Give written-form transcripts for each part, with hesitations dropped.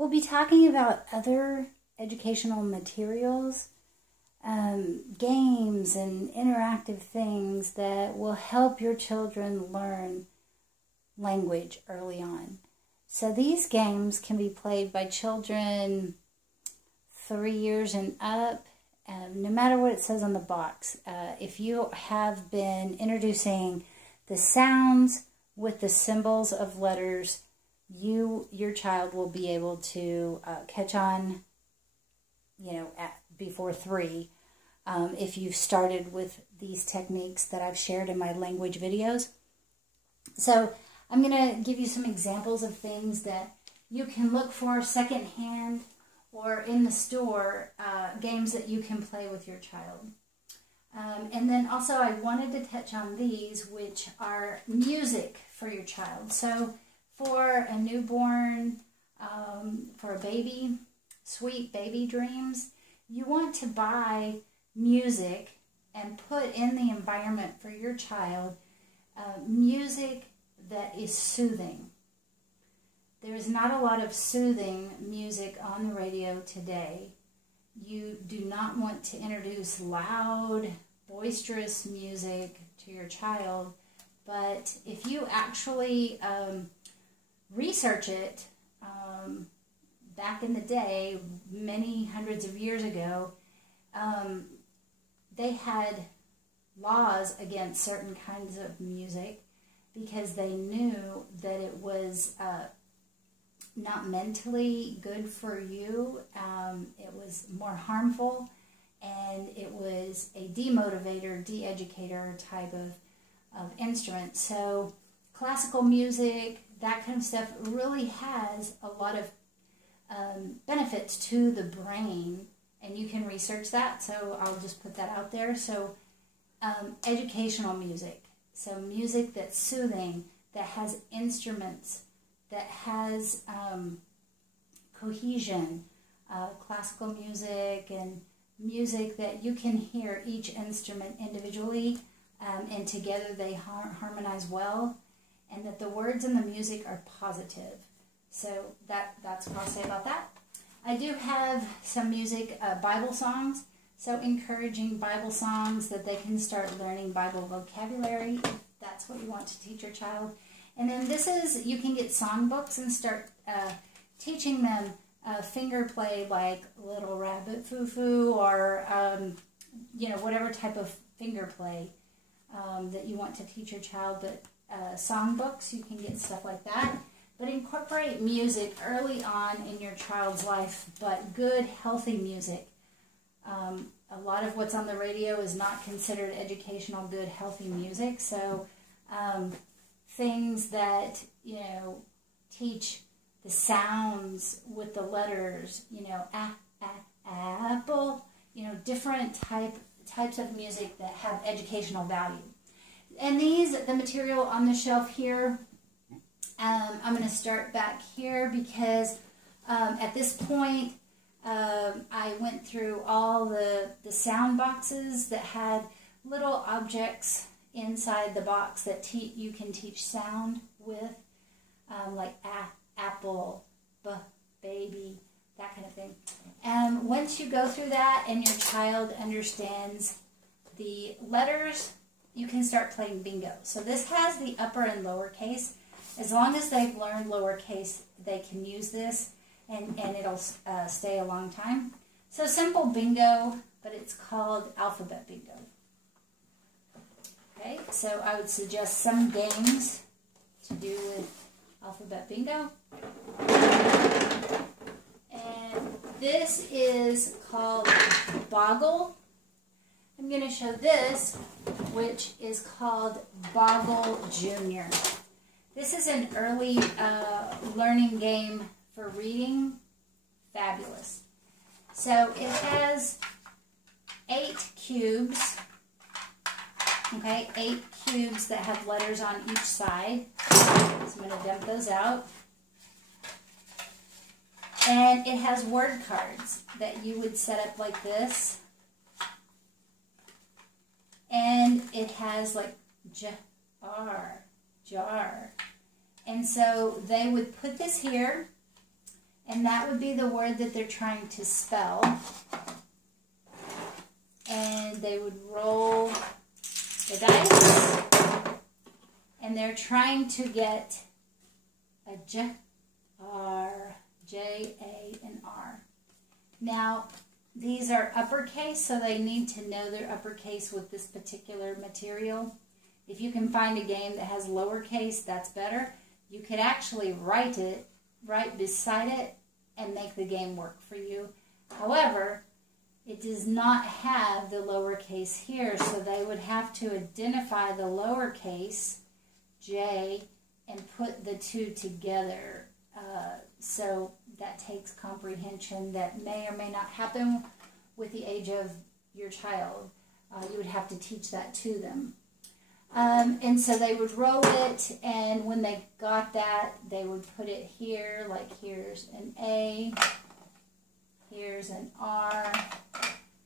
We'll be talking about other educational materials, games and interactive things that will help your children learn language early on. So these games can be played by children 3 years and up, no matter what it says on the box. If you have been introducing the sounds with the symbols of letters, your child will be able to catch on, before 3. If you've started with these techniques that I've shared in my language videos. So I'm going to give you some examples of things that you can look for secondhand or in the store, games that you can play with your child. And then also I wanted to touch on these, which are music for your child. So for a newborn, for a baby, sweet baby dreams, you want to buy music and put in the environment for your child music that is soothing. There is not a lot of soothing music on the radio today. You do not want to introduce loud, boisterous music to your child, but if you actually research it, back in the day, many hundreds of years ago, they had laws against certain kinds of music because they knew that it was not mentally good for you. It was more harmful, and it was a demotivator, de-educator type of instrument. So classical music, that kind of stuff, really has a lot of benefits to the brain, and you can research that, so I'll just put that out there. So educational music, so music that's soothing, that has instruments, that has cohesion, classical music, and music that you can hear each instrument individually, and together they harmonize well, and that the words in the music are positive. So that's what I'll say about that. I do have some music, Bible songs, so encouraging Bible songs that they can start learning Bible vocabulary, if that's what you want to teach your child. And then you can get songbooks and start teaching them finger play, like Little Rabbit Foo-Foo, or whatever type of finger play that you want to teach your child. But songbooks, you can get stuff like that. But incorporate music early on in your child's life, but good, healthy music. A lot of what's on the radio is not considered educational, good, healthy music. So things that, teach the sounds with the letters, apple, different types of music that have educational value. And the material on the shelf here, I'm going to start back here because at this point I went through all the sound boxes that had little objects inside the box that you can teach sound with, like apple, baby, that kind of thing. And once you go through that and your child understands the letters, you can start playing bingo. So this has the upper and lower case. As long as they've learned lowercase, they can use this, and it'll stay a long time. So simple bingo, but it's called alphabet bingo. Okay, so I would suggest some games to do with alphabet bingo. And this is called Boggle. I'm going to show this, which is called Boggle Junior. This is an early learning game for reading. Fabulous. So it has 8 cubes. Okay, 8 cubes that have letters on each side. So I'm going to dump those out. And it has word cards that you would set up like this. And it has like jar. And so they would put this here, And that would be the word that they're trying to spell. And they would roll the dice. And they're trying to get a J, R, J, A, and R. Now, these are uppercase, so they need to know they're uppercase with this particular material. If you can find a game that has lowercase, that's better. You could actually write it right beside it and make the game work for you. However, it does not have the lowercase here, so they would have to identify the lowercase J and put the two together. So that takes comprehension that may or may not happen with the age of your child. You would have to teach that to them. And so they would roll it, and when they got that, they would put it here, like here's an A, here's an R.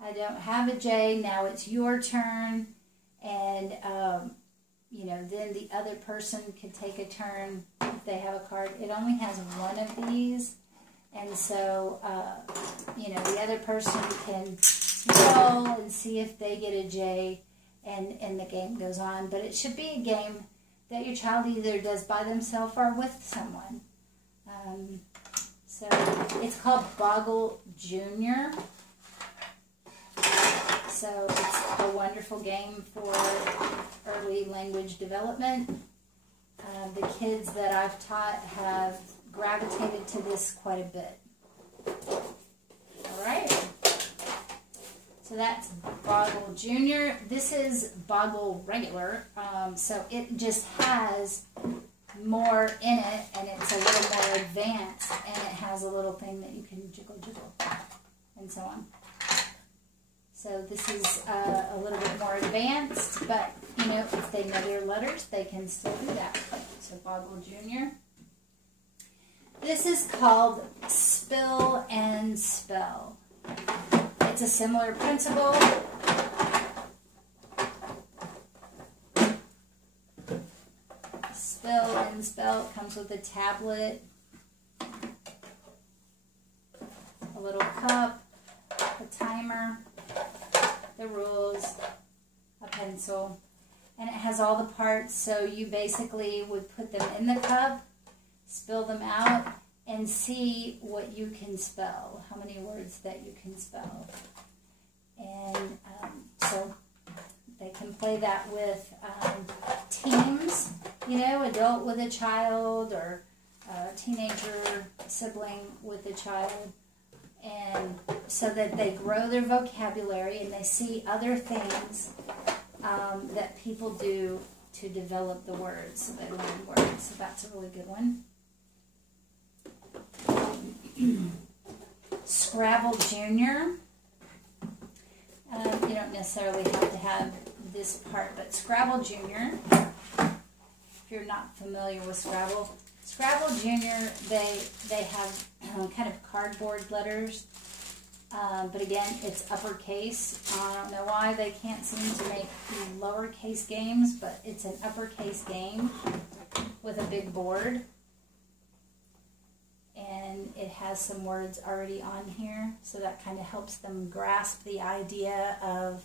I don't have a J, now it's your turn, and you know, then the other person could take a turn if they have a card. It only has one of these, and so, you know, the other person can roll and see if they get a J, and the game goes on. But it should be a game that your child either does by themselves or with someone. So it's called Boggle Junior. So it's a wonderful game for early language development. The kids that I've taught have gravitated to this quite a bit. All right. So that's Boggle Junior. This is Boggle Regular. So it just has more in it, and it's a little more advanced, and it has a little thing that you can jiggle, and so on. So this is a little bit more advanced, but, you know, if they know their letters, they can still do that. So Boggle Junior. This is called Spill and Spell. It's a similar principle. Spill and Spell comes with a tablet, a little cup, a timer, the rules, a pencil, and it has all the parts. So you basically would put them in the cup, spill them out, and see what you can spell, how many words that you can spell. And so they can play that with teams, you know, adult with a child, or a teenager sibling with a child. And so that they grow their vocabulary and they see other things that people do to develop the words, so they learn words. So that's a really good one. Scrabble Junior. You don't necessarily have to have this part, but Scrabble Junior, if you're not familiar with Scrabble, Scrabble Junior, they have kind of cardboard letters, but again, it's uppercase. I don't know why they can't seem to make lowercase games, but it's an uppercase game with a big board. And it has some words already on here, so that kind of helps them grasp the idea of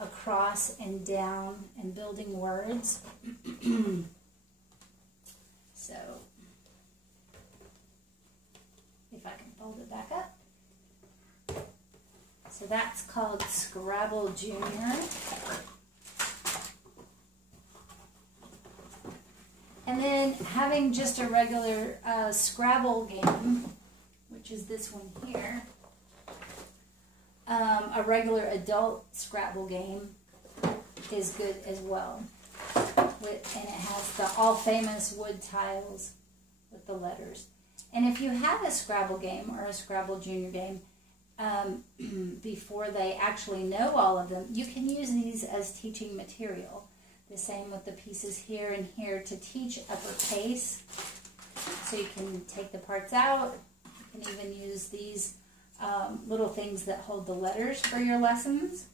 across and down and building words. So, if I can fold it back up. So that's called Scrabble Junior. And then having just a regular Scrabble game, which is this one here, a regular adult Scrabble game is good as well. And it has the all-famous wood tiles with the letters. And if you have a Scrabble game or a Scrabble Junior game, before they actually know all of them, you can use these as teaching material. The same with the pieces here and here to teach uppercase. So you can take the parts out. You can even use these little things that hold the letters for your lessons.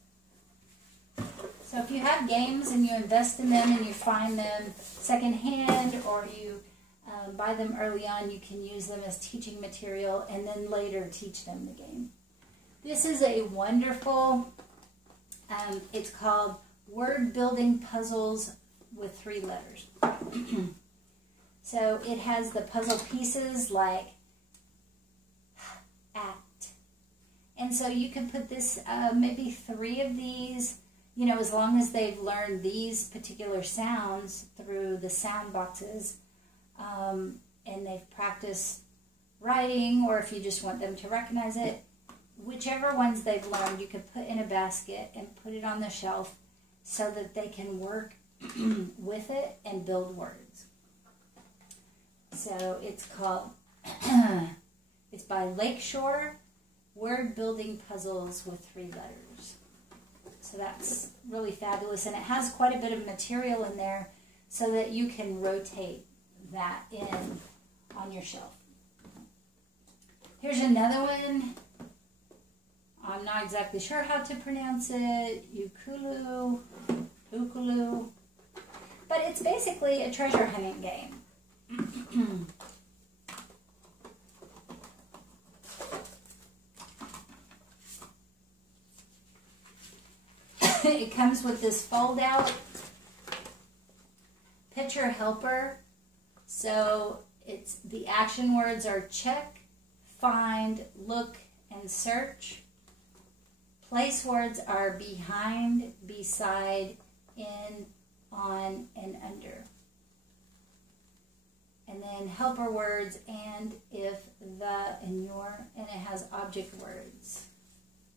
So if you have games and you invest in them and you find them secondhand, or you buy them early on. You can use them as teaching material and then later teach them the game. This is a wonderful, it's called Word Building Puzzles with 3 letters. So it has the puzzle pieces like act. And so you can put this, maybe 3 of these, you know, as long as they've learned these particular sounds through the sound boxes, and they've practiced writing, or if you just want them to recognize it, whichever ones they've learned, you could put in a basket and put it on the shelf so that they can work with it and build words. So it's called, it's by Lakeshore, Word Building Puzzles with 3 letters. So that's really fabulous, and it has quite a bit of material in there so that you can rotate that in on your shelf. Here's another one. I'm not exactly sure how to pronounce it. Ukulu, but it's basically a treasure hunting game. It comes with this fold-out picture helper. So it's the action words are check, find, look, and search. Place words are behind, beside, in, on, and under. And then helper words and, if, the, and your, and it has object words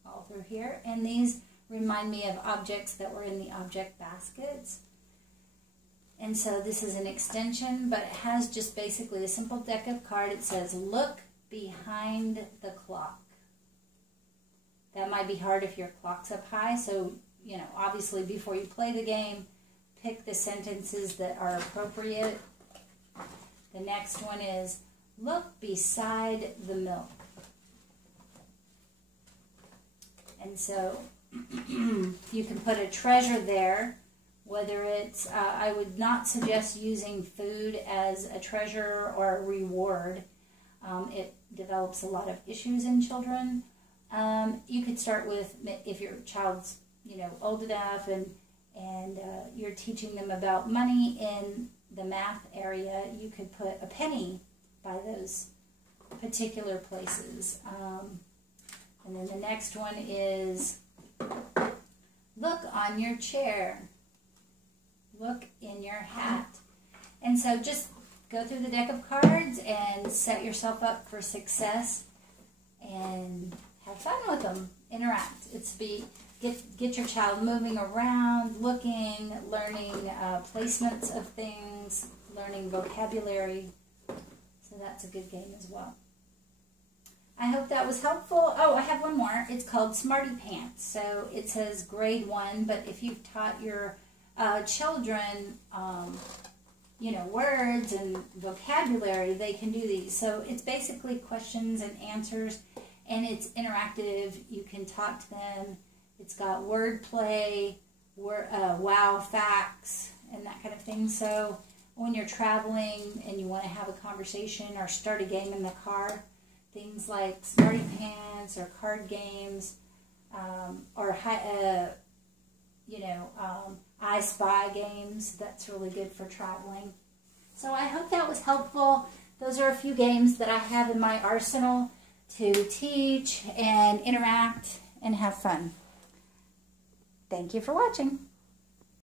all through here. And these remind me of objects that were in the object baskets. And so this is an extension, but it has just basically a simple deck of cards. It says, look behind the clock. That might be hard if your clock's up high, so, you know, obviously before you play the game, pick the sentences that are appropriate. The next one is, look beside the milk. And so you can put a treasure there, whether it's, I would not suggest using food as a treasure or a reward. It develops a lot of issues in children. You could start with, if your child's, you know, old enough and you're teaching them about money in the math area, you could put a penny by those particular places. And then the next one is, look on your chair. Look in your hat. And so just go through the deck of cards and set yourself up for success and have fun with them. Interact. Get your child moving around, looking, learning placements of things, learning vocabulary. So that's a good game as well. I hope that was helpful. Oh, I have one more. It's called Smarty Pants. So it says grade 1, but if you've taught your children, you know, words and vocabulary, they can do these. So it's basically questions and answers, and it's interactive. You can talk to them. It's got wordplay, wow facts, and that kind of thing. So when you're traveling and you want to have a conversation or start a game in the car, things like Smarty Pants or card games, or I Spy games. That's really good for traveling. So I hope that was helpful. Those are a few games that I have in my arsenal to teach and interact and have fun. Thank you for watching.